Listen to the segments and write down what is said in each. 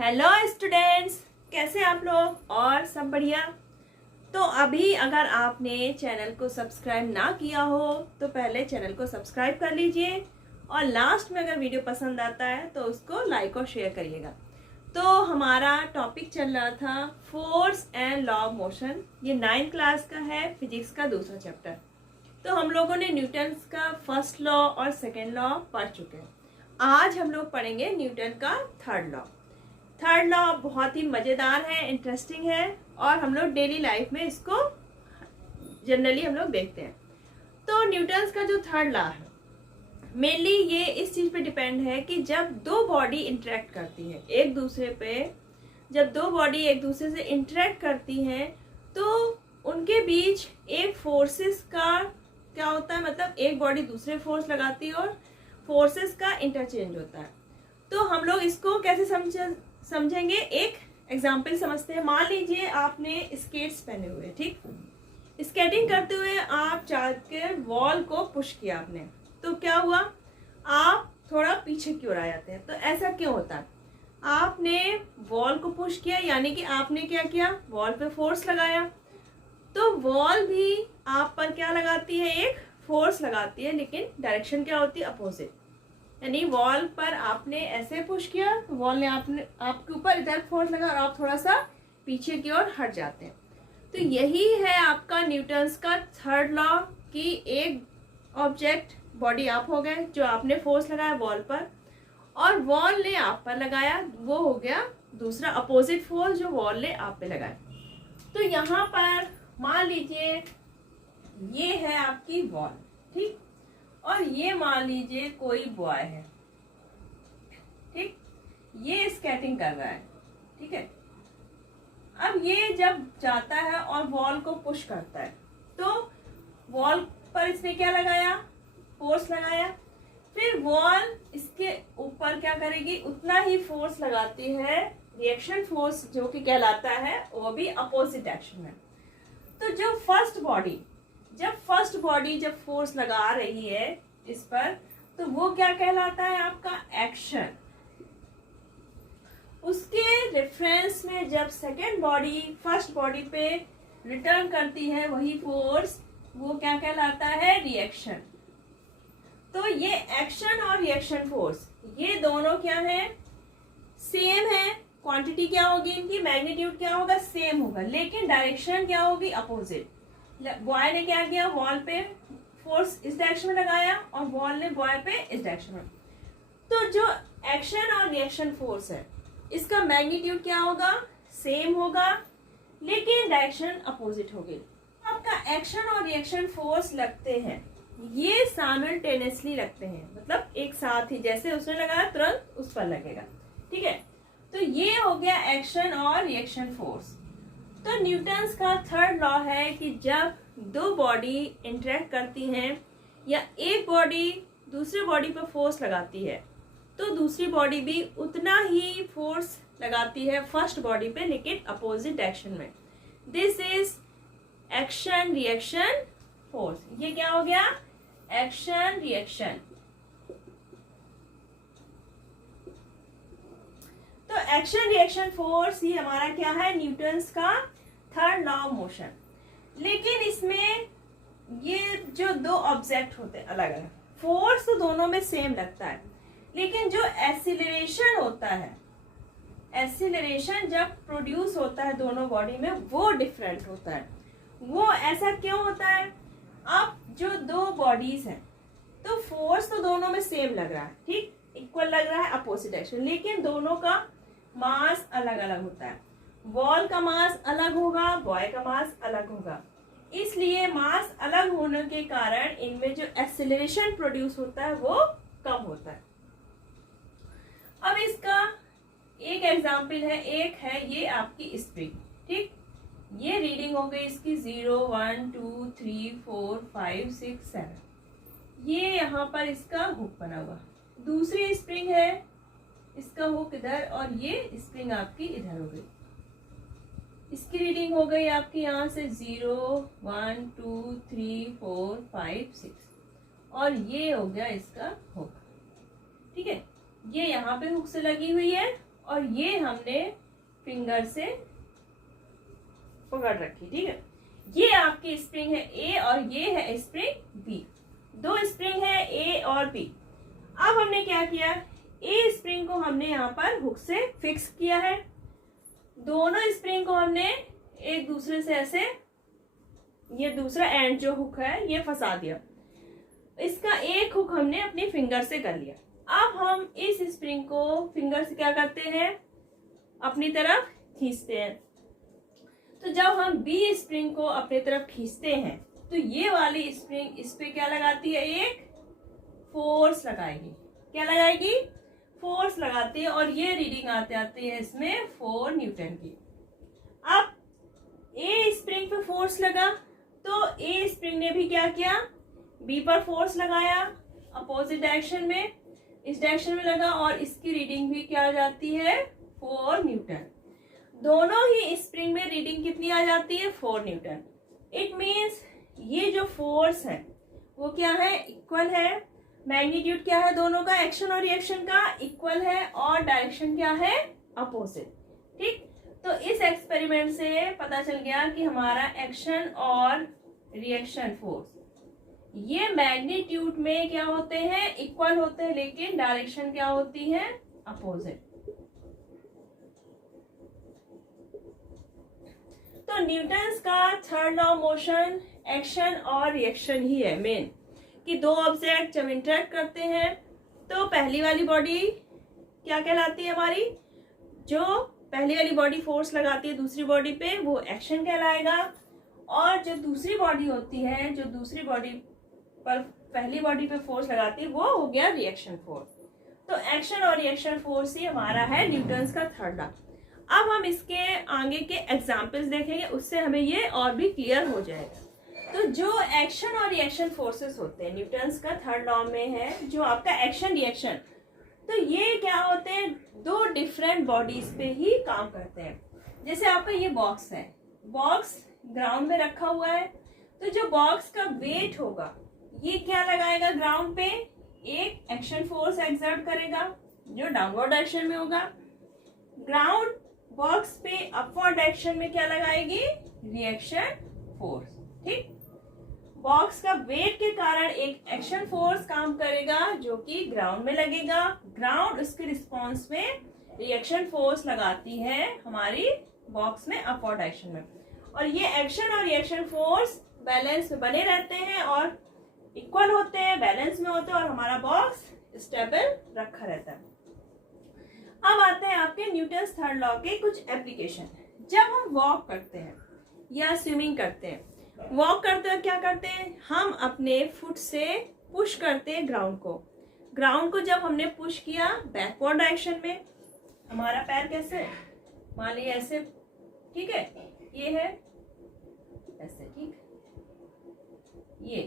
Hello students, कैसे आप लोग? और सब बढ़िया? तो अभी अगर आपने चैनल को सब्सक्राइब ना किया हो तो पहले चैनल को सब्सक्राइब कर लीजिए और लास्ट में अगर वीडियो पसंद आता है तो उसको लाइक और शेयर करिएगा। तो हमारा टॉपिक चल रहा था force and law of motion. ये 9th क्लास का है, फिजिक्स का दूसरा चैप्टर। तो हम लोगों ने न्यूटन का फर्स्ट लॉ और सेकेंड लॉ पढ़ चुके हैं। आज हम लोग पढ़ेंगे न्यूटन का थर्ड लॉ। थर्ड लॉ बहुत ही मज़ेदार है, इंटरेस्टिंग है और हम लोग डेली लाइफ में इसको जनरली हम लोग देखते हैं। तो न्यूटन का जो थर्ड लॉ है मेनली ये इस चीज़ पे डिपेंड है कि जब दो बॉडी इंटरेक्ट करती है एक दूसरे पे, जब दो बॉडी एक दूसरे से इंटरेक्ट करती हैं तो उनके बीच एक फोर्सेस का क्या होता है, मतलब एक बॉडी दूसरे फोर्स लगाती है और फोर्सेस का इंटरचेंज होता है। तो हम लोग इसको कैसे समझेंगे, एक एग्जाम्पल समझते हैं। मान लीजिए आपने स्केट्स पहने हुए, ठीक, स्केटिंग करते हुए आप जाकर वॉल को पुश किया आपने, तो क्या हुआ, आप थोड़ा पीछे की ओर आ जाते हैं। तो ऐसा क्यों होता है? आपने वॉल को पुश किया यानी कि आपने क्या किया, वॉल पे फोर्स लगाया। तो वॉल भी आप पर क्या लगाती है, एक फोर्स लगाती है, लेकिन डायरेक्शन क्या होती है, अपोजिट। यानी वॉल पर आपने ऐसे पुश किया तो वॉल ने आपके ऊपर इधर फोर्स लगा और आप थोड़ा सा पीछे की ओर हट जाते हैं। तो यही है आपका न्यूटन्स का थर्ड लॉ कि एक ऑब्जेक्ट बॉडी आप हो गए जो आपने फोर्स लगाया वॉल पर और वॉल ने आप पर लगाया, वो हो गया दूसरा अपोजिट फोर्स जो वॉल ने आप पे लगाया। तो यहाँ पर मान लीजिए ये है आपकी वॉल, ठीक, और ये मान लीजिए कोई बॉय है, ठीक, ये स्केटिंग कर रहा है, ठीक है। अब ये जब जाता है और वॉल को पुश करता है तो वॉल पर इसने क्या लगाया, फोर्स लगाया। फिर वॉल इसके ऊपर क्या करेगी, उतना ही फोर्स लगाती है, रिएक्शन फोर्स जो कि कहलाता है, वो भी अपोजिट डायरेक्शन में। तो जो फर्स्ट बॉडी जब फोर्स लगा रही है इस पर, तो वो क्या कहलाता है, आपका एक्शन। उसके रेफरेंस में जब सेकेंड बॉडी फर्स्ट बॉडी पे रिटर्न करती है वही फोर्स, वो क्या कहलाता है, रिएक्शन। तो ये एक्शन और रिएक्शन फोर्स ये दोनों क्या है, सेम है। क्वांटिटी क्या होगी इनकी, मैग्नीट्यूड क्या होगा, सेम होगा, लेकिन डायरेक्शन क्या होगी, अपोजिट। बॉय ने क्या किया, वॉल पे फोर्स इस डायरेक्शन में लगाया और वॉल ने बॉय पे इस डायरेक्शन में। तो जो एक्शन और रिएक्शन फोर्स है इसका मैग्नीट्यूड क्या होगा, सेम होगा, लेकिन डायरेक्शन अपोजिट होगी। आपका एक्शन और रिएक्शन फोर्स लगते हैं, ये साइमल्टेनियसली लगते हैं, मतलब एक साथ ही, जैसे उसने लगाया तुरंत उस पर लगेगा, ठीक है। तो ये हो गया एक्शन और रिएक्शन फोर्स। तो न्यूटन्स का थर्ड लॉ है कि जब दो बॉडी इंटरेक्ट करती हैं या एक बॉडी दूसरी बॉडी पर फोर्स लगाती है तो दूसरी बॉडी भी उतना ही फोर्स लगाती है फर्स्ट बॉडी पे, लेकिन अपोजिट डायरेक्शन में। This is action reaction force. ये क्या हो गया, एक्शन रिएक्शन। तो एक्शन रिएक्शन फोर्स ही हमारा क्या है, न्यूटन्स का थर्ड लॉ ऑफ मोशन। लेकिन इसमें ये जो दो ऑब्जेक्ट होते हैं अलग अलग, फोर्स तो दोनों में सेम लगता है, लेकिन जो एक्सीलरेशन होता है, एक्सीलरेशन जब प्रोड्यूस होता है दोनों बॉडी में, वो डिफरेंट होता है। वो ऐसा क्यों होता है, अब जो दो बॉडीज हैं तो फोर्स तो दोनों में सेम लग रहा है, ठीक, इक्वल लग रहा है, अपोजिट डायरेक्शन, लेकिन दोनों का मास अलग अलग होता है। वॉल का मास अलग होगा, बॉय का मास अलग होगा, इसलिए मास अलग होने के कारण इनमें जो एक्सेलरेशन प्रोड्यूस होता है वो कम होता है। अब इसका एक एग्जाम्पल है, एक है ये आपकी स्प्रिंग, ठीक, ये रीडिंग हो गई इसकी 0 1 2 3 4 5 6 7, ये यहाँ पर इसका हुक बना हुआ। दूसरी स्प्रिंग है, इसका हुक इधर और ये स्प्रिंग आपकी इधर हो गई। इसकी रीडिंग हो गई आपकी यहाँ से 0 1 2 3 4 5 6 और ये हो गया इसका हुक, ठीक है। ये यहाँ पे हुक से लगी हुई है और ये हमने फिंगर से पकड़ रखी, ठीक है। ये आपकी स्प्रिंग है ए और ये है स्प्रिंग बी, दो स्प्रिंग है ए और बी। अब हमने क्या किया, ए स्प्रिंग को हमने यहाँ पर हुक से फिक्स किया है, दोनों स्प्रिंग को हमने एक दूसरे से ऐसे, ये दूसरा एंड जो हुक है ये फंसा दिया, इसका एक हुक हमने अपनी फिंगर से कर लिया। अब हम इस स्प्रिंग को फिंगर से क्या करते हैं, अपनी तरफ खींचते हैं। तो जब हम बी स्प्रिंग को अपनी तरफ खींचते हैं तो ये वाली स्प्रिंग इस पे क्या लगाती है, एक फोर्स लगाएगी। क्या लगाएगी, फोर्स लगाती है, और ये रीडिंग आते आते है इसमें 4 न्यूटन की। अब ए स्प्रिंग पे फोर्स लगा तो ए स्प्रिंग ने भी क्या किया, बी पर फोर्स लगाया, अपोजिट डायरेक्शन में, इस डायरेक्शन में लगा, और इसकी रीडिंग भी क्या आ जाती है, 4 न्यूटन। दोनों ही स्प्रिंग में रीडिंग कितनी आ जाती है, 4 न्यूटन। इट मीन्स ये जो फोर्स है वो क्या है, इक्वल है। मैग्नीट्यूड क्या है दोनों का, एक्शन और रिएक्शन का इक्वल है, और डायरेक्शन क्या है, अपोजिट, ठीक। तो इस एक्सपेरिमेंट से पता चल गया कि हमारा एक्शन और रिएक्शन फोर्स ये मैग्नीट्यूड में क्या होते हैं, इक्वल होते हैं, लेकिन डायरेक्शन क्या होती है, अपोजिट। तो न्यूटन्स का third law of motion action और रिएक्शन ही है मेन, कि दो ऑब्जेक्ट जब इंटरेक्ट करते हैं तो पहली वाली बॉडी क्या कहलाती है हमारी, जो पहली वाली बॉडी फोर्स लगाती है दूसरी बॉडी पे वो एक्शन कहलाएगा, और जो दूसरी बॉडी होती है जो दूसरी बॉडी पर पहली बॉडी पे फोर्स लगाती है वो हो गया रिएक्शन फोर्स। तो एक्शन और रिएक्शन फोर्स ही हमारा है न्यूटन्स का थर्ड लॉ। अब हम इसके आगे के एग्जाम्पल्स देखेंगे, उससे हमें ये और भी क्लियर हो जाएगा। तो जो एक्शन और रिएक्शन फोर्सेस होते हैं न्यूटन्स का थर्ड लॉ में है, जो आपका एक्शन रिएक्शन, तो ये क्या होते हैं, दो डिफरेंट बॉडीज पे ही काम करते हैं। जैसे आपका ये बॉक्स है, बॉक्स ग्राउंड में रखा हुआ है, तो जो बॉक्स का वेट होगा ये क्या लगाएगा ग्राउंड पे, एक एक्शन फोर्स एक्सर्ट करेगा जो डाउनवर्ड डायरेक्शन में होगा। ग्राउंड बॉक्स पे अपवर्ड डायरेक्शन में क्या लगाएगी, रिएक्शन फोर्स, ठीक। बॉक्स का वेट के कारण एक एक्शन फोर्स काम करेगा जो कि ग्राउंड में लगेगा, ग्राउंड उसके रिस्पॉन्स में रिएक्शन फोर्स लगाती है हमारी बॉक्स में अपवर्ड डायरेक्शन में, और ये एक्शन और रिएक्शन फोर्स बैलेंस में बने रहते हैं और इक्वल होते हैं, बैलेंस में होते हैं, और हमारा बॉक्स स्टेबल रखा रहता है। अब आते हैं आपके न्यूटन्स थर्ड लॉ के कुछ एप्लीकेशन। जब हम वॉक करते हैं या स्विमिंग करते हैं, वॉक करते हैं क्या करते हैं, हम अपने फुट से पुश करते हैं ग्राउंड को जब हमने पुश किया बैकवर्ड डायरेक्शन में, हमारा पैर कैसे, मान लीजिए ऐसे, ठीक है, ये है ऐसे, ठीक, ये,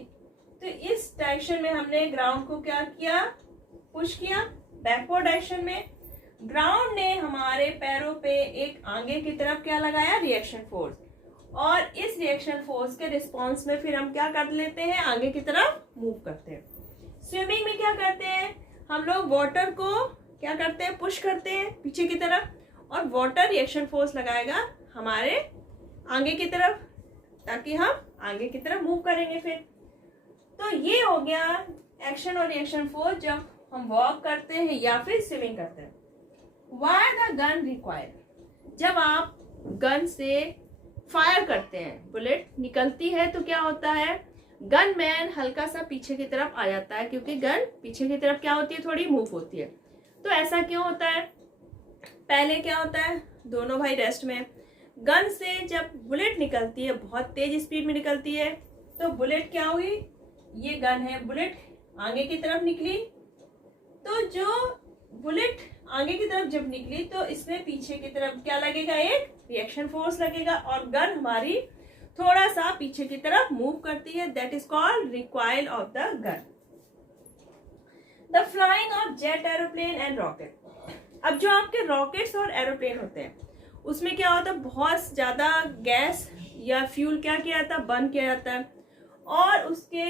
तो इस डायरेक्शन में हमने ग्राउंड को क्या किया, पुश किया बैकवर्ड डायरेक्शन में। ग्राउंड ने हमारे पैरों पे एक आगे की तरफ क्या लगाया, रिएक्शन फोर्स, और इस रिएक्शन फोर्स के रिस्पॉन्स में फिर हम क्या कर लेते हैं, आगे की तरफ मूव करते हैं। स्विमिंग में क्या करते हैं हम लोग, वाटर को क्या करते हैं, पुश करते हैं पीछे की तरफ, और वाटर रिएक्शन फोर्स लगाएगा हमारे आगे की तरफ, ताकि हम आगे की तरफ मूव करेंगे फिर। तो ये हो गया एक्शन और रिएक्शन फोर्स जब हम वॉक करते हैं या फिर स्विमिंग करते हैं। Why the gun required? जब आप गन से फायर करते हैं, बुलेट निकलती है तो क्या होता है, गन मैन हल्का सा पीछे की तरफ आ जाता है, क्योंकि गन पीछे की तरफ क्या होती है, थोड़ी मूव होती है। तो ऐसा क्यों होता है, पहले क्या होता है, दोनों भाई रेस्ट में, गन से जब बुलेट निकलती है बहुत तेज स्पीड में निकलती है, तो बुलेट क्या हुई, ये गन है, बुलेट आगे की तरफ निकली, तो जो बुलेट आगे की तरफ जब निकली तो इसमें पीछे की तरफ क्या लगेगा, एक रिएक्शन फोर्स लगेगा, और गन हमारी थोड़ा सा पीछे की तरफ मूव करती है, that is called recoil of the gun. The flying of jet aeroplane and rocket. अब जो आपके रॉकेट्स और एरोप्लेन होते हैं उसमें क्या होता है, बहुत ज्यादा गैस या फ्यूल क्या किया जाता है, बर्न किया जाता है, और उसके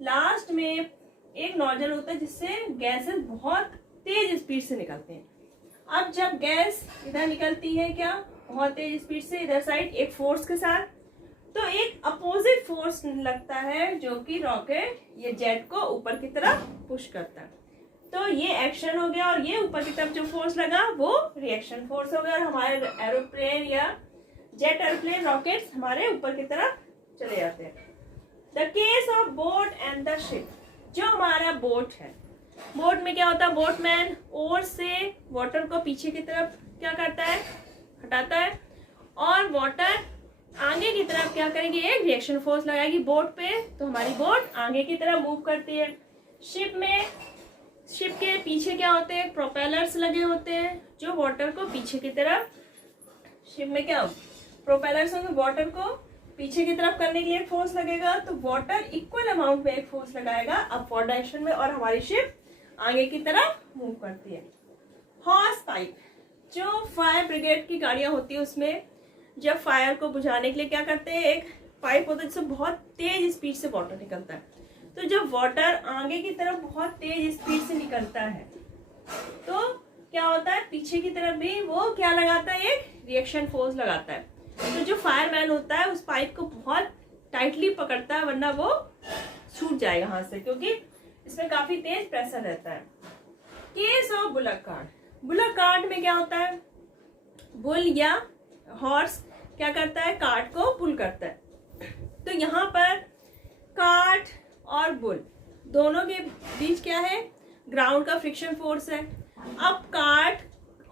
लास्ट में एक नोजल होता है जिससे गैसेस बहुत तेज स्पीड से निकलते हैं। अब जब गैस इधर निकलती है क्या बहुत तेज स्पीड से इधर साइड एक फोर्स के साथ, तो एक अपोजिट फोर्स लगता है जो कि रॉकेट ये जेट को ऊपर की तरफ पुश करता है। तो ये एक्शन हो गया और ये ऊपर की तरफ जो फोर्स लगा वो रिएक्शन फोर्स हो गया और हमारे एरोप्लेन या जेट एरोप्लेन रॉकेट्स हमारे ऊपर की तरफ चले जाते हैं। The case of boat and the ship, जो हमारा बोट है, बोट में क्या होता है, बोटमैन ओर से वाटर को पीछे की तरफ क्या करता है, हटाता है, और वाटर आगे की तरफ क्या करेगी, एक रिएक्शन फोर्स लगाएगी बोट पे, तो हमारी बोट आगे की तरफ मूव करती है। शिप में, शिप के पीछे क्या होते हैं, प्रोपेलर्स लगे होते हैं जो वाटर को पीछे की तरफ, शिप में क्या प्रोपेलर्स होंगे, वाटर को पीछे की तरफ करने के लिए फोर्स लगेगा, तो वाटर इक्वल अमाउंट में एक फोर्स लगाएगा अपवर्ड डायरेक्शन में और हमारी शिप आगे की तरफ मूव करती है। हॉर्स पाइप, जो फायर ब्रिगेड की गाड़ियां होती है उसमें जब फायर को बुझाने के लिए क्या करते हैं, एक पाइप होता है जिससे बहुत तेज स्पीड से वाटर निकलता है। तो जब वाटर आगे की तरफ बहुत तेज स्पीड से निकलता है तो क्या होता है, पीछे की तरफ भी वो क्या लगाता है, एक रिएक्शन फोर्स लगाता है। तो जो फायरमैन होता है उस पाइप को बहुत टाइटली पकड़ता है वरना वो छूट जाएगा हाथ से, क्योंकि इसमें काफी तेज प्रेशर रहता है। Case of bullock cart, bullock cart में क्या होता है, बुल या हॉर्स क्या करता है, कार्ट को पुल करता है। तो यहाँ पर कार्ट और बुल दोनों के बीच क्या है, ग्राउंड का फ्रिक्शन फोर्स है। अब कार्ट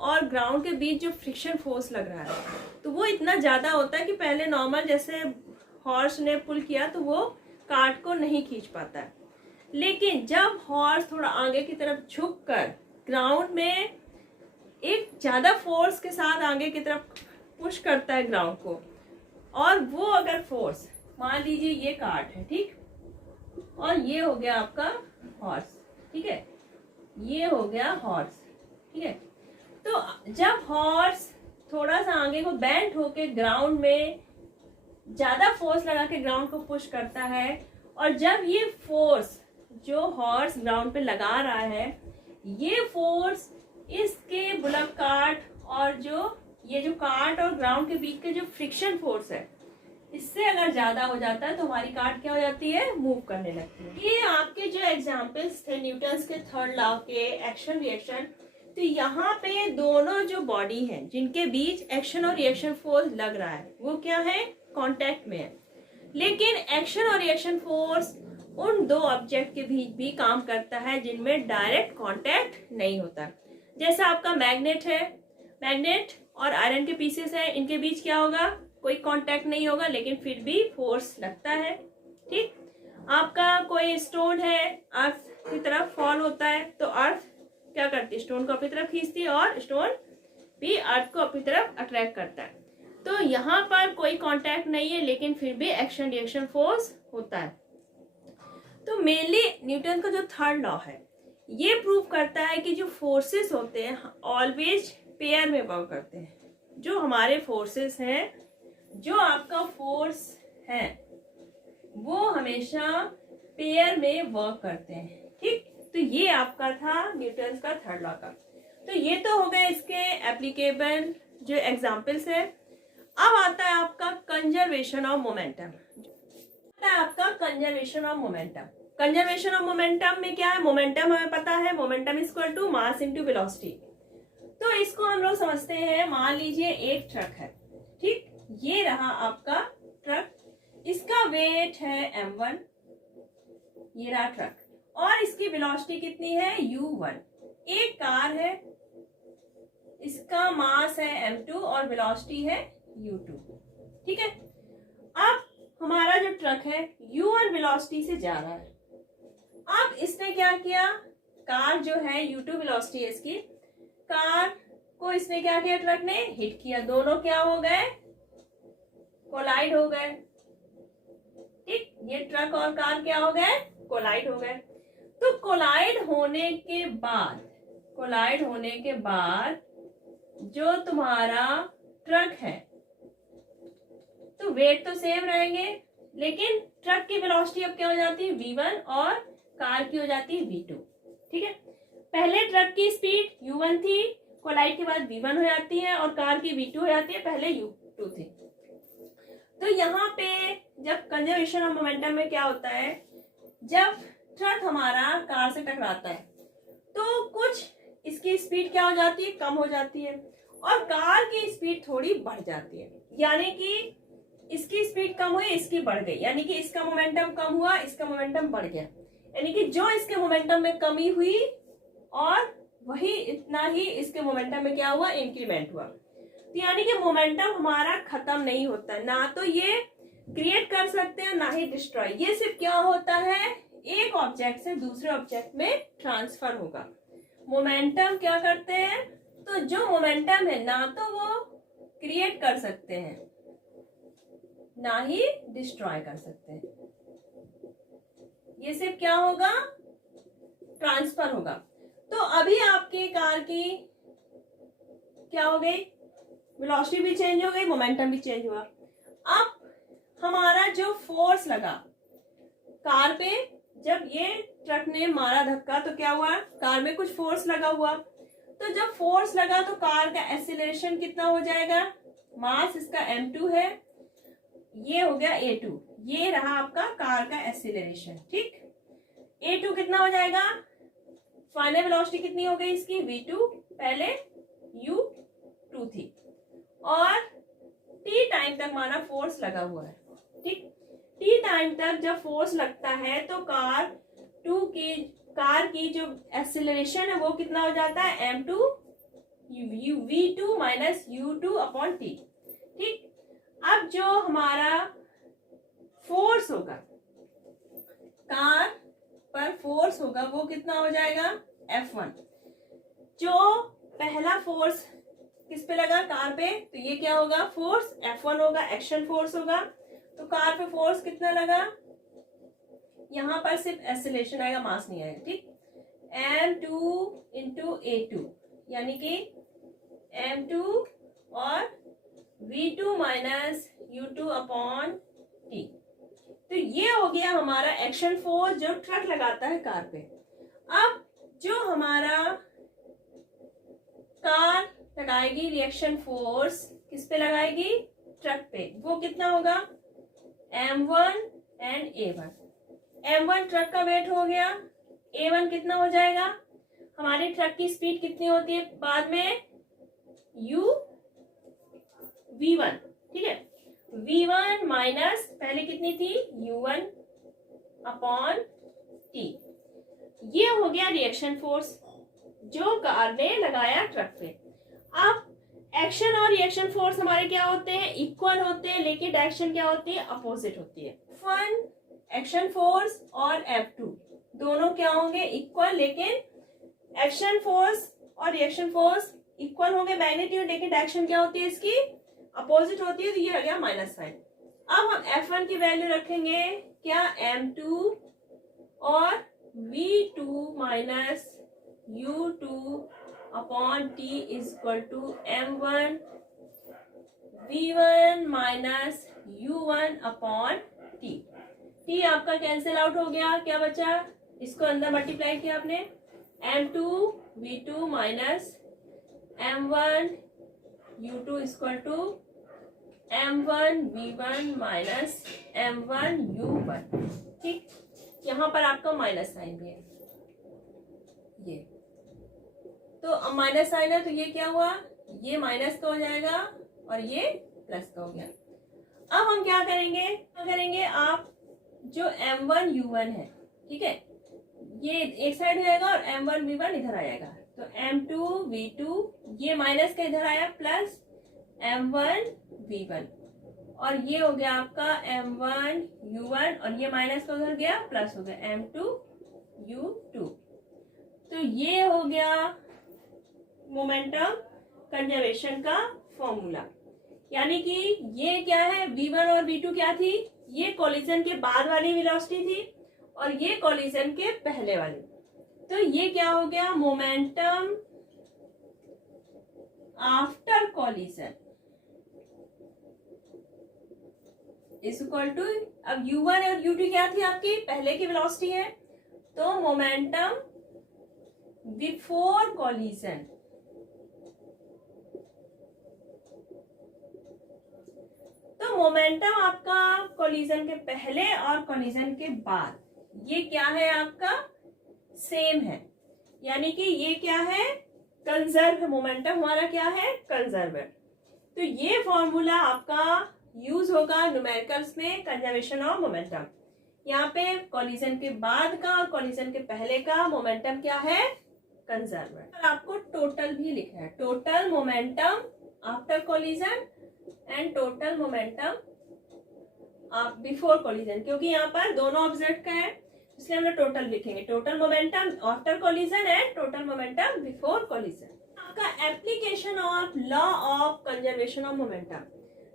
और ग्राउंड के बीच जो फ्रिक्शन फोर्स लग रहा है तो वो इतना ज्यादा होता है कि पहले नॉर्मल जैसे हॉर्स ने पुल किया तो वो कार्ट को नहीं खींच पाता है, लेकिन जब हॉर्स थोड़ा आगे की तरफ झुककर ग्राउंड में एक ज्यादा फोर्स के साथ आगे की तरफ पुश करता है ग्राउंड को, और वो अगर फोर्स, मान लीजिए ये कार्ट है ठीक, और ये हो गया आपका हॉर्स, ठीक है, ये हो गया हॉर्स, ठीक है। तो जब हॉर्स थोड़ा सा आगे को बेंड होके ग्राउंड में ज्यादा फोर्स लगा के ग्राउंड को पुश करता है, और जब ये फोर्स जो हॉर्स ग्राउंड पे लगा रहा है, ये फोर्स इसके बुलक कार्ट और जो ये जो कार्ट और ग्राउंड के बीच के जो फ्रिक्शन फोर्स है इससे अगर ज्यादा हो जाता है तो हमारी कार्ट क्या हो जाती है, मूव करने लगती है। ये आपके जो एग्जांपल्स थे न्यूटन्स के थर्ड लॉ के एक्शन रिएक्शन, तो यहाँ पे दोनों जो बॉडी हैं जिनके बीच एक्शन और रिएक्शन फोर्स लग रहा है वो क्या है, कांटेक्ट में है, लेकिन एक्शन और रिएक्शन फोर्स उन दो ऑब्जेक्ट के बीच भी काम करता है जिनमें डायरेक्ट कांटेक्ट नहीं होता। जैसा आपका मैग्नेट है, मैग्नेट और आयरन के पीसेस हैं, इनके बीच क्या होगा, कोई कांटेक्ट नहीं होगा लेकिन फिर भी फोर्स लगता है, ठीक। आपका कोई स्टोन है, अर्थ की तरफ फॉल होता है तो अर्थ क्या करती है, स्टोन को अपनी तरफ खींचती है और स्टोन भी अर्थ को अपनी तरफ अट्रैक्ट करता है। तो यहाँ पर कोई कांटेक्ट नहीं है लेकिन फिर भी एक्शन रिएक्शन फोर्स होता है। तो मेनली न्यूटन का जो थर्ड लॉ है ये प्रूव करता है कि जो फोर्सेस होते हैं ऑलवेज पेयर में वर्क करते हैं। जो हमारे फोर्सेस हैं, जो आपका फोर्स है वो हमेशा पेयर में वर्क करते हैं, ठीक। तो ये आपका था न्यूटन का थर्ड लॉ का। तो ये तो हो गए इसके एप्लीकेबल जो एग्जांपल्स है। अब आता है आपका कंजर्वेशन ऑफ मोमेंटम। आपका conservation of momentum, conservation of momentum में क्या है, मोमेंटम हमें पता है, momentum equal to mass into velocity. तो इसको हम लोग समझते हैं, मान लीजिए एक ट्रक है, ठीक, ये रहा आपका ट्रक, इसका वेट है m1, ये रहा ट्रक, और इसकी वेलोसिटी कितनी है u1। एक कार है, इसका मास है m2 और वेलोसिटी है u2, ठीक है। अब हमारा जो ट्रक है u1 वेलोसिटी से जा रहा है। अब इसने क्या किया, कार जो है u2 वेलोसिटी है इसकी, कार को इसने क्या किया, ट्रक ने हिट किया, दोनों क्या हो गए, कोलाइड हो गए, ठीक। ये ट्रक और कार क्या हो गए, कोलाइड हो गए। तो कोलाइड होने के बाद जो तुम्हारा ट्रक है तो वेट तो सेम रहेंगे, लेकिन ट्रक की वेलोसिटी अब क्या हो जाती है v1 और कार की हो जाती है v2, ठीक है। पहले ट्रक की स्पीड u1 थी कोलाइड के बाद v1 हो जाती है और कार की v2 हो जाती है, पहले u2 थी। तो यहाँ पे जब कंजर्वेशन ऑफ मोमेंटम में क्या होता है, जब ट्रक हमारा कार से टकराता है तो कुछ इसकी स्पीड क्या हो जाती है, कम हो जाती है, और कार की स्पीड थोड़ी बढ़ जाती है। यानी कि इसकी स्पीड कम हुई, इसकी बढ़ गई, यानी कि इसका मोमेंटम कम हुआ, इसका मोमेंटम बढ़ गया। यानी कि जो इसके मोमेंटम में कमी हुई और वही इतना ही इसके मोमेंटम में क्या हुआ, इंक्रीमेंट हुआ। तो यानी कि मोमेंटम हमारा खत्म नहीं होता, ना तो ये क्रिएट कर सकते हैं ना ही डिस्ट्रॉय। ये सिर्फ क्या होता है, एक ऑब्जेक्ट से दूसरे ऑब्जेक्ट में ट्रांसफर होगा। मोमेंटम क्या करते हैं, तो जो मोमेंटम है ना तो वो क्रिएट कर सकते हैं ना ही डिस्ट्रॉय कर सकते हैं। ये सिर्फ क्या होगा, ट्रांसफर होगा। तो अभी आपकी कार की क्या हो गई, वेलोसिटी भी चेंज हो गई, मोमेंटम भी चेंज हुआ। अब हमारा जो फोर्स लगा कार पे, जब ये ट्रक ने मारा धक्का तो क्या हुआ, कार में कुछ फोर्स लगा हुआ। तो जब फोर्स लगा तो कार का एक्सीलरेशन कितना हो जाएगा, मास इसका m2 है, ये हो गया a2, ये रहा आपका कार का एक्सीलरेशन। ठीक, a2 कितना हो जाएगा, फाइनल वेलोसिटी कितनी हो गई इसकी v2, पहले u2 थी, और t टाइम तक माना फोर्स लगा हुआ है। ठीक, t टाइम तक जब फोर्स लगता है तो कार की जो एक्सीलरेशन है वो कितना हो जाता है, m2 v2 minus u2 upon t। ठीक, अब जो हमारा फोर्स होगा, कार पर फोर्स होगा, वो कितना हो जाएगा, F1। जो पहला फोर्स किस पे लगा, कार पे, तो ये क्या होगा, फोर्स F1 होगा, एक्शन फोर्स होगा। तो कार पे फोर्स कितना लगा, यहाँ पर सिर्फ एक्सीलरेशन आएगा, मास नहीं आएगा। ठीक, m2 इंटू a2, यानी कि m2 और v2 minus u2 upon t। तो ये हो गया हमारा एक्शन फोर्स जो ट्रक लगाता है कार पे। अब जो हमारा कार लगाएगी रिएक्शन फोर्स किस पे लगाएगी, ट्रक पे, वो कितना होगा, m1 and a1। m1 truck का वेट हो गया, a1 कितना हो जाएगा, हमारी ट्रक की स्पीड कितनी होती है बाद में, v1। ठीक है, v1 माइनस पहले कितनी थी, u1 अपॉन t। ये हो गया रिएक्शन फोर्स जो कार ने लगाया ट्रक पे। अब एक्शन और रिएक्शन फोर्स हमारे क्या होते हैं, इक्वल होते हैं, लेकिन डायरेक्शन क्या होती है, अपोजिट होती है। F1 एक्शन फोर्स और F2 दोनों क्या होंगे, इक्वल, लेकिन एक्शन फोर्स और रिएक्शन फोर्स इक्वल होंगे मैग्नीट्यूड, लेकिन डायरेक्शन क्या होती है इसकी, अपोजिट होती है। तो ये आ गया माइनस साइन। अब हम F1 की वैल्यू रखेंगे क्या, m2 और v2 minus u2 upon t is equal to m1 v1 minus u1 upon t। t आपका कैंसिल आउट हो गया, क्या बचा, इसको अंदर मल्टीप्लाई किया आपने, m2 v2 minus m1 u2 equal to m1 v1 minus m1 u1। ठीक, यहाँ पर आपका माइनस साइन भी है, ये तो माइनस साइन है, तो ये क्या हुआ, ये माइनस का हो जाएगा और ये प्लस का हो गया। अब हम क्या करेंगे, आप जो m1 u1 है, ठीक है, ये एक साइड हो जाएगा और m1 v1 इधर आ जाएगा। तो m2 v2 ये माइनस का इधर आया, प्लस m1 v1, और ये हो गया आपका m1 u1, और ये माइनस का उधर गया, प्लस हो गया m2 u2। तो ये हो गया मोमेंटम कंजर्वेशन का फॉर्मूला। यानी कि ये क्या है, v1 और v2 क्या थी, ये कोलिजन के बाद वाली वेलोसिटी थी और ये कोलिजन के पहले वाली। तो ये क्या हो गया, momentum after collision is equal to, अब u1 और u2 क्या थी आपकी, पहले की वेलोसिटी है, तो मोमेंटम बिफोर कोलिजन तो मोमेंटम आपका कोलिजन के पहले और कोलिजन के बाद ये क्या है आपका सेम है, यानी कि ये क्या है कंजर्व है, मोमेंटम हमारा क्या है कंजर्व है। तो ये फॉर्मूला आपका यूज होगा न्यूमेरिकल्स में कंजर्वेशन ऑफ मोमेंटम। यहाँ पे कोलिजन के बाद का और कोलिजन के पहले का मोमेंटम क्या है कंजर्व है। और आपको टोटल भी लिखना है, total momentum after collision and total momentum before collision, क्योंकि यहाँ पर दोनों ऑब्जेक्ट का है इसलिए हम लोग टोटल लिखेंगे, total momentum after collision and total momentum before collision. आपका application of law of conservation of momentum,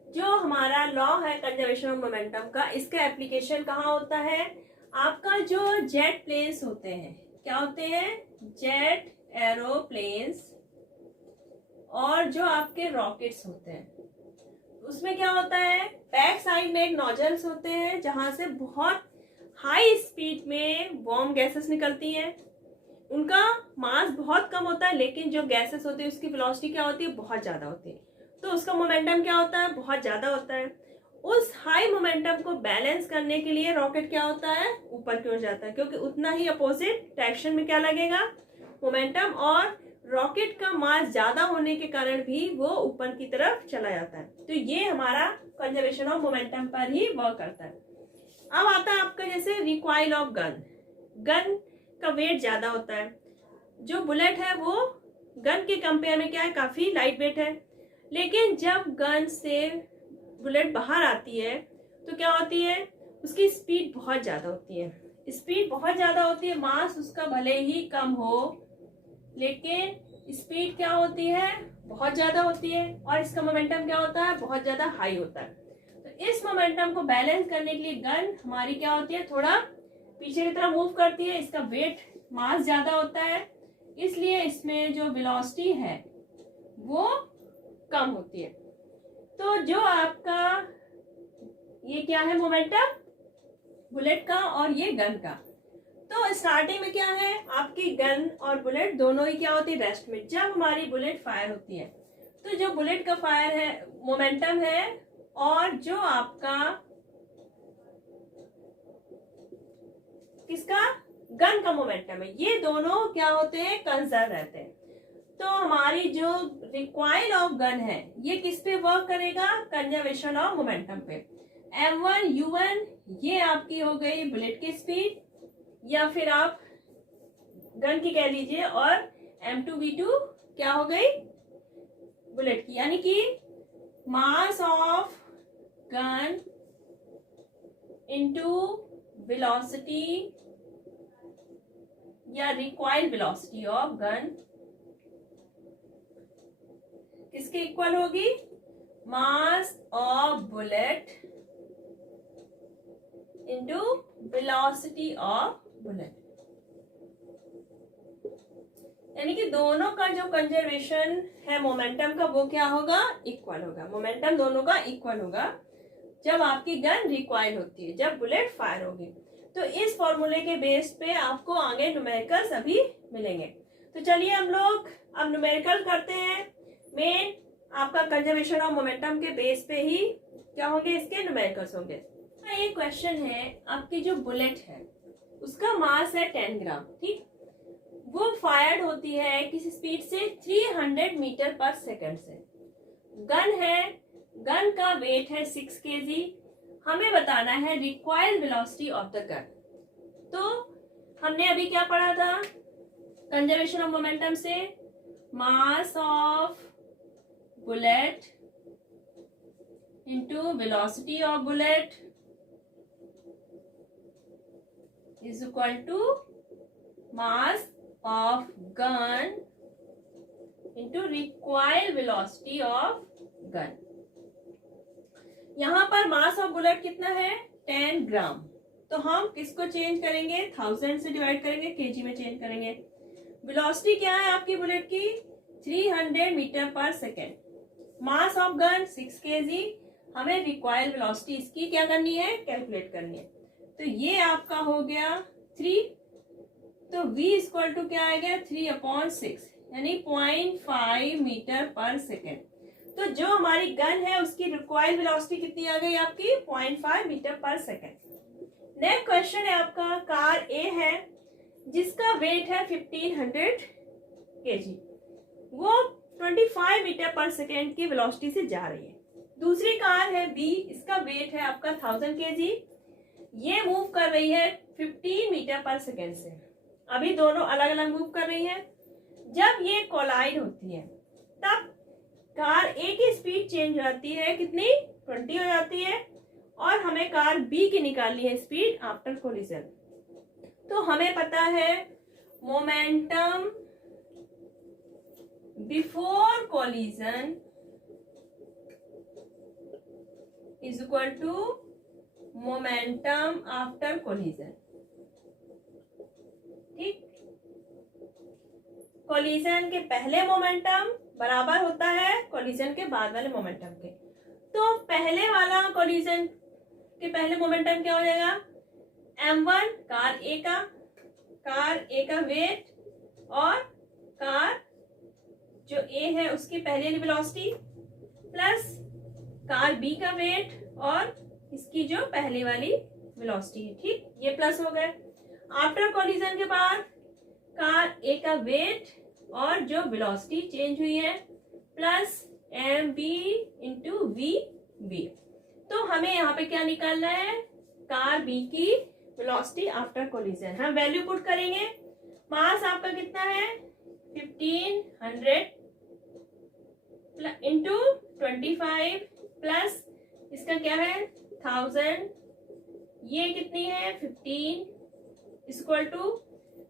जो हमारा लॉ है कंजर्वेशन ऑफ मोमेंटम का, इसका एप्लीकेशन कहाँ होता है, आपका जो जेट प्लेन्स होते हैं, क्या होते हैं जेट एरोप्लेन्स, और जो आपके रॉकेट्स होते हैं उसमें क्या होता है बैक साइड में एक नोजल्स होते हैं जहां से बहुत हाई स्पीड में वार्म गैसेस निकलती हैं। उनका मास बहुत कम होता है लेकिन जो गैसेस होती है उसकी वेलोसिटी क्या होती है बहुत ज्यादा होती है, तो उसका मोमेंटम क्या होता है बहुत ज्यादा होता है। उस हाई मोमेंटम को बैलेंस करने के लिए रॉकेट क्या होता है ऊपर की ओर जाता है, क्योंकि उतना ही अपोजिट डायरेक्शन में क्या लगेगा मोमेंटम, और रॉकेट का मास ज्यादा होने के कारण भी वो ऊपर की तरफ चला जाता है। तो ये हमारा कंजर्वेशन ऑफ मोमेंटम पर ही वर्क करता है। अब आता है आपका जैसे रिकॉइल ऑफ गन, गन का वेट ज्यादा होता है, जो बुलेट है वो गन के कंपेयर में क्या है काफी लाइट वेट है, लेकिन जब गन से बुलेट बाहर आती है तो क्या होती है उसकी स्पीड बहुत ज्यादा होती है, स्पीड बहुत ज्यादा होती है, मास उसका भले ही कम हो लेकिन स्पीड क्या होती है बहुत ज्यादा होती है, और इसका मोमेंटम क्या होता है बहुत ज्यादा हाई होता है। तो इस मोमेंटम को बैलेंस करने के लिए गन हमारी क्या होती है थोड़ा पीछे की तरफ मूव करती है, इसका वेट मास ज्यादा होता है इसलिए इसमें जो वेलोसिटी है वो कम होती है। तो जो आपका ये क्या है मोमेंटम बुलेट का और ये गन का, तो स्टार्टिंग में क्या है आपकी गन और बुलेट दोनों ही क्या होती है रेस्ट में। जब हमारी बुलेट फायर होती है तो जो बुलेट का फायर है मोमेंटम है और जो आपका किसका गन का मोमेंटम है, ये दोनों क्या होते हैं कंजर्व रहते हैं। तो हमारी जो रिक्वायर ऑफ गन है ये किस पे वर्क करेगा कंजर्वेशन ऑफ मोमेंटम पे। m1 u1 ये आपकी हो गई बुलेट की स्पीड, या फिर आप गन की कह लीजिए, और m2 v2 क्या हो गई बुलेट की, यानी कि mass of gun into velocity या रिक्वायर्ड वेलोसिटी ऑफ गन किसके इक्वल होगी mass of bullet into velocity of bullet, यानी कि दोनों का जो कंजर्वेशन है मोमेंटम का वो क्या होगा इक्वल होगा, मोमेंटम दोनों का इक्वल होगा जब आपकी गन रिक्वायर होती है, जब बुलेट फायर होगी। तो इस फॉर्मूले के बेस पे आपको आगे न्यूमेरिकल्स अभी मिलेंगे। तो चलिए हम लोग अब न्यूमेरिकल करते हैं। मेन आपका कंजर्वेशन ऑफ मोमेंटम के बेस पे ही क्या होंगे इसके न्यूमेरिकल्स होंगे। एक क्वेश्चन है आपकी जो बुलेट है उसका मास है 10 ग्राम, ठीक, वो फायर्ड होती है किसी स्पीड से 300 मीटर पर सेकंड से। गन है, गन का वेट है 6 kg, हमें बताना है required velocity of the gun. तो हमने अभी क्या पढ़ा था कंजर्वेशन ऑफ मोमेंटम से, mass of bullet into velocity of bullet is equal to mass of gun into required velocity of gun। यहाँ पर मास ऑफ बुलेट कितना है 10 ग्राम, तो हम किसको चेंज करेंगे 1000 से डिवाइड करेंगे केजी में चेंज करेंगे। वेलोसिटी क्या है आपकी बुलेट की 300 मीटर पर second, mass of gun 6 kg, हमें रिक्वायर्ड वेलोसिटी इसकी क्या करनी है कैलकुलेट करनी है। तो ये आपका हो गया 3, तो v इक्वल टू क्या आ गया 3/6 यानी 0.5 मीटर पर सेकेंड। तो जो हमारी गन है उसकी रिक्वायर्ड वेलोसिटी कितनी आ गई आपकी 0.5 मीटर पर सेकेंड। नेक्स्ट क्वेश्चन है आपका, कार ए है जिसका वेट है 1500 kg, वो 25 मीटर पर सेकेंड की वेलोसिटी से जा रही है। दूसरी कार है बी, इसका वेट है आपका 1000 kg, ये मूव कर रही है 15 मीटर पर सेकेंड से। अभी दोनों अलग अलग मूव कर रही है। जब ये कोलाइड होती है तब कार ए की स्पीड चेंज हो जाती है, कितनी 20 हो जाती है, और हमें कार बी की निकालनी है स्पीड आफ्टर कोलिजन। तो हमें पता है momentum before collision is equal to momentum after collision. ठीक, कोलिजन के पहले मोमेंटम बराबर होता है कोलिजन के बाद वाले मोमेंटम के। तो पहले वाला कोलिजन के पहले मोमेंटम क्या हो जाएगा, m1 कार ए का वेट और कार जो ए है उसकी पहले वेलोसिटी प्लस कार बी का वेट और इसकी जो पहले वाली वेलोसिटी है। ठीक, ये प्लस हो गए। आफ्टर कोलिजन के बाद कार ए का वेट और जो वेलोसिटी चेंज हुई है plus M B into V B. तो हमें यहाँ पे क्या निकालना है, कार बी की वेलोसिटी आफ्टर कोलिजन। हम वैल्यू पुट करेंगे। मास आपका कितना है 1500 इंटू 25 प्लस इसका क्या है 1000, ये कितनी है 15 इक्वल टू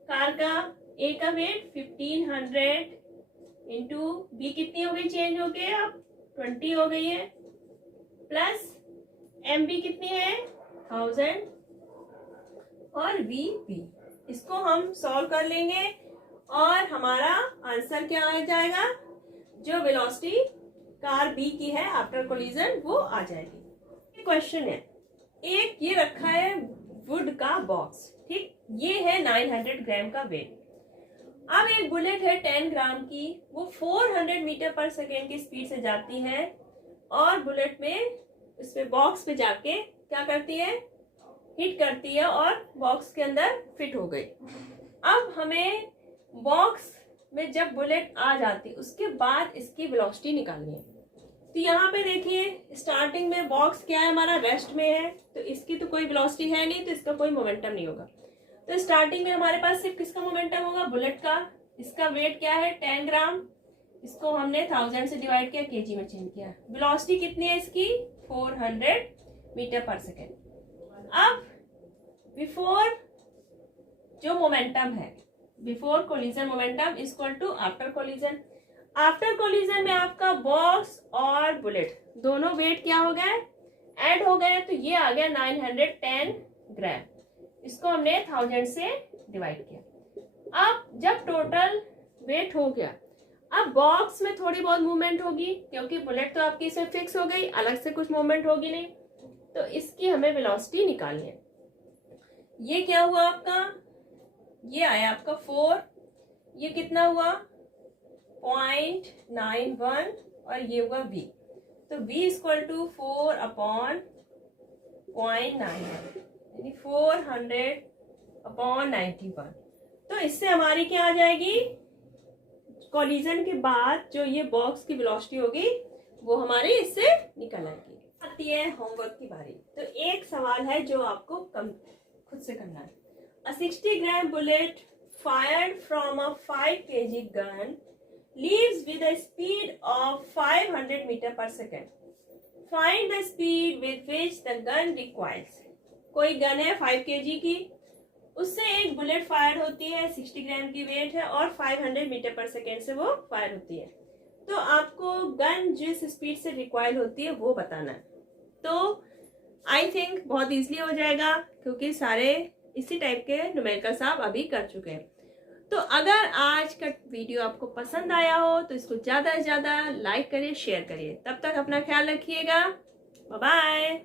कार का ए का वेट 1500 इंटू बी कितनी हो गई, चेंज हो गई अब 20 हो गई है, प्लस एम बी कितनी है 1000 और वी बी। इसको हम सॉल्व कर लेंगे और हमारा आंसर क्या आ जाएगा, जो वेलोसिटी कार बी की है आफ्टर कोलिजन वो आ जाएगी। क्वेश्चन है, एक ये रखा है वुड का बॉक्स, ठीक, ये है 900 ग्राम का वेट। अब एक बुलेट है 10 ग्राम की, वो 400 मीटर पर सेकेंड की स्पीड से जाती है और बुलेट में उसमें बॉक्स पे जाके क्या करती है, हिट करती है और बॉक्स के अंदर फिट हो गई। अब हमें बॉक्स में जब बुलेट आ जाती उसके बाद इसकी वेलोसिटी निकालनी है। तो यहाँ पे देखिए स्टार्टिंग में बॉक्स क्या है हमारा रेस्ट में है, तो इसकी तो कोई वेलोसिटी है नहीं, तो इसका कोई मोमेंटम नहीं होगा। तो स्टार्टिंग में हमारे पास सिर्फ किसका मोमेंटम होगा, बुलेट का। इसका वेट क्या है 10 ग्राम, इसको हमने 1000 से डिवाइड किया, केजी में चेंज किया। वेलोसिटी कितनी है इसकी 400 मीटर पर सेकेंड। अब बिफोर जो मोमेंटम है, before collision momentum equal to after collision. After collision में आपका बॉक्स और बुलेट दोनों वेट क्या हो गए, ऐड हो गए, तो ये आ गया 910 ग्राम। इसको हमने 1000 से डिवाइड किया। अब जब टोटल वेट हो गया, अब बॉक्स में थोड़ी बहुत मूवमेंट होगी क्योंकि बुलेट तो आपकी इसमें फिक्स हो गई, अलग से कुछ मूवमेंट होगी नहीं, तो इसकी हमें वेलोसिटी निकालनी है। ये क्या हुआ आपका, ये आया आपका 4, ये कितना हुआ 0.91 और ये हुआ v, तो v इक्वल टू 4 अपॉन 0.91 यानी 400 अपॉन 91। तो इससे हमारी क्या आ जाएगी, कोलिजन के बाद जो ये बॉक्स की वेलोसिटी होगी वो हमारी इससे निकल आएगी। आती है होमवर्क की बारी। तो एक सवाल है जो आपको खुद से करना है। A 60 gram bullet fired from a 5 kg gun leaves with a speed of 500 meter per second. Find the speed with which the gun recoils. कोई गन है 5 kg की, उससे एक बुलेट फायर होती है, 60 ग्राम की वेट है और 500 मीटर पर सेकेंड से वो फायर होती है। तो आपको गन जिस स्पीड से रिक्वायर होती है वो बताना है। तो आई थिंक बहुत इजीली हो जाएगा क्योंकि सारे इसी टाइप के न्यूमेरिकल्स आप अभी कर चुके हैं। तो अगर आज का वीडियो आपको पसंद आया हो तो इसको ज़्यादा से ज़्यादा लाइक करिए, शेयर करिए। तब तक अपना ख्याल रखिएगा। Bye bye.